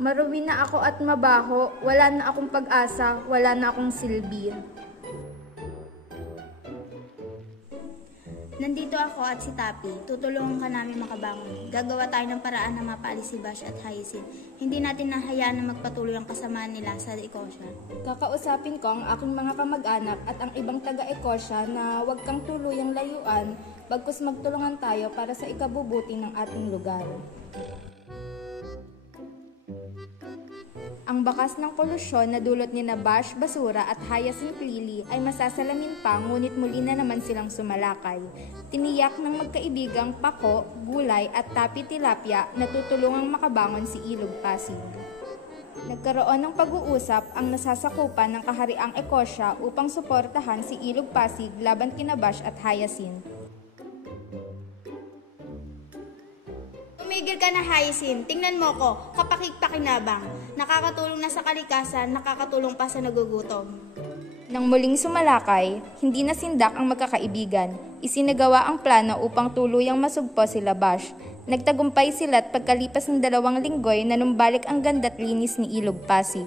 Maruwi na ako at mabaho, wala na akong pag-asa, wala na akong silbi. Nandito ako at si Tapi. Tutulungan ka namin makabangon. Gagawa tayo ng paraan na mapaalis si Bash at Hyacinth. Hindi natin nahayaan na magpatuloy ang kasamaan nila sa Ecosya. Kakausapin ko ang aking mga kamag-anak at ang ibang taga-Ecosya na huwag kang tuluyang layuan, bagkus magtulungan tayo para sa ikabubuti ng ating lugar. Ang bakas ng polusyon na dulot ni Bash, Basura at Hyacinth Lily ay masasalamin pa, ngunit muli na naman silang sumalakay. Tiniyak ng magkaibigang Pako, Gulay at Tapi Tilapia na tutulungang makabangon si Ilog Pasig. Nagkaroon ng pag-uusap ang nasasakupan ng kahariang Ecosya upang suportahan si Ilog Pasig laban kina Bash at Hyacinth. Tumigil ka na, Hyacinth. Tingnan mo ko, kapakik-pakinabang. Nakakatulong na sa kalikasan, nakakatulong pa sa nagugutom. Nang muling sumalakay, hindi na sindak ang magkakaibigan. Isinagawa ang plano upang tuluyang masugpo sila Bash. Nagtagumpay sila at pagkalipas ng 2 linggoy nanumbalik ang ganda't linis ni Ilog Pasig.